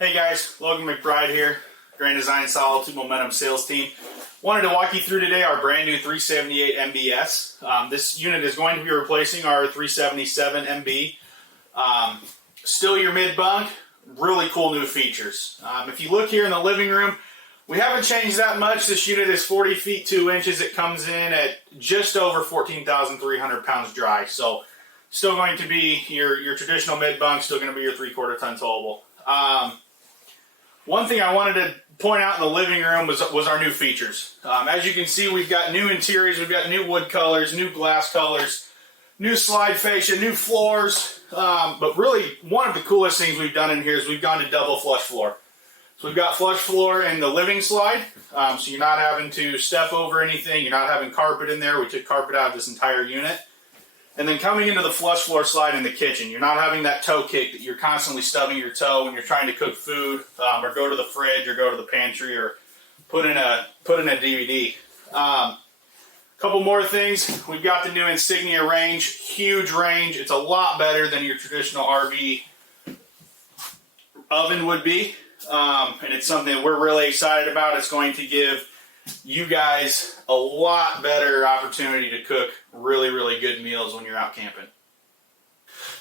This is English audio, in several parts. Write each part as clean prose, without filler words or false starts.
Hey guys, Logan McBride here, Grand Design Solitude Momentum sales team. Wanted to walk you through today our brand new 378 MBS. This unit is going to be replacing our 377 MB. Still your mid bunk, really cool new features. If you look here in the living room, we haven't changed that much. This unit is 40 feet 2 inches. It comes in at just over 14,300 pounds dry. So still going to be your traditional mid bunk, still going to be your 3/4 ton towable. One thing I wanted to point out in the living room was our new features. As you can see, we've got new interiors, we've got new wood colors, new glass colors, new slide fascia, new floors. But really, one of the coolest things we've done in here is we've gone to double flush floor. So we've got flush floor in the living slide, so you're not having to step over anything, you're not having carpet in there. We took carpet out of this entire unit. And then coming into the flush floor slide in the kitchen, you're not having that toe kick that you're constantly stubbing your toe when you're trying to cook food, or go to the fridge, or go to the pantry, or put in a DVD. Couple more things. We've got the new Insignia range, huge range. It's a lot better than your traditional RV oven would be, and it's something that we're really excited about. It's going to give you guys a lot better opportunity to cook really, really good meals when you're out camping.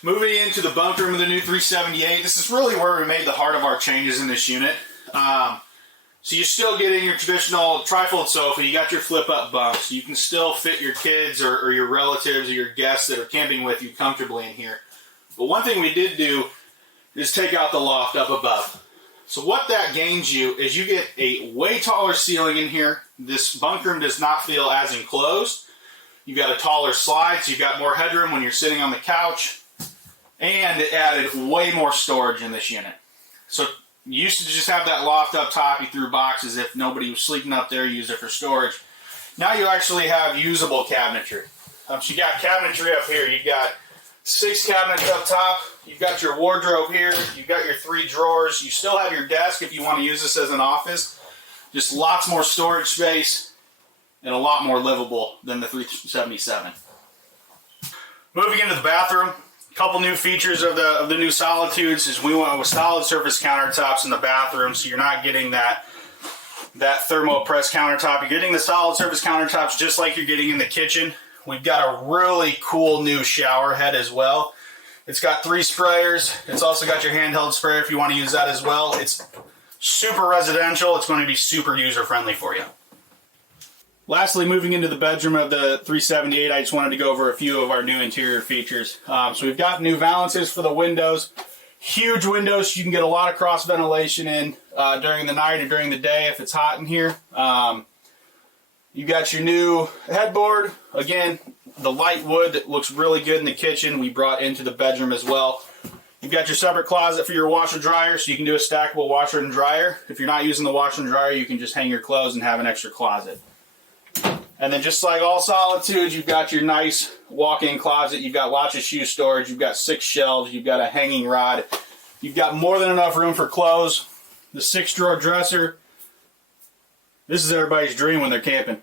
Moving into the bunk room of the new 378, this is really where we made the heart of our changes in this unit. So you're still getting your traditional trifold sofa, you got your flip-up bunks, you can still fit your kids or your relatives or your guests that are camping with you comfortably in here. But one thing we did do is take out the loft up above. So what that gains you is you get a way taller ceiling in here. This bunk room does not feel as enclosed. You've got a taller slide, so you've got more headroom when you're sitting on the couch. And it added way more storage in this unit. So you used to just have that loft up top, you threw boxes. If nobody was sleeping up there, you used it for storage. Now you actually have usable cabinetry. So you got cabinetry up here. You've got 6 cabinets up top. You've got your wardrobe here. You've got your 3 drawers. You still have your desk if you want to use this as an office. Just lots more storage space and a lot more livable than the 377. Moving into the bathroom, a couple new features of the new Solitudes is we went with solid surface countertops in the bathroom, so you're not getting that thermo press countertop. You're getting the solid surface countertops just like you're getting in the kitchen. We've got a really cool new shower head as well. It's got 3 sprayers. It's also got your handheld sprayer if you want to use that as well. It's super residential. It's going to be super user-friendly for you. Lastly, moving into the bedroom of the 378, I just wanted to go over a few of our new interior features. So we've got new valances for the windows. Huge windows. You can get a lot of cross ventilation in during the night or during the day if it's hot in here. You got your new headboard. Again, the light wood that looks really good in the kitchen we brought into the bedroom as well. You've got your separate closet for your washer dryer, so you can do a stackable washer and dryer. If you're not using the washer and dryer, you can just hang your clothes and have an extra closet. And then just like all Solitudes, you've got your nice walk-in closet. You've got lots of shoe storage. You've got 6 shelves. You've got a hanging rod. You've got more than enough room for clothes. The 6-drawer dresser. This is everybody's dream when they're camping.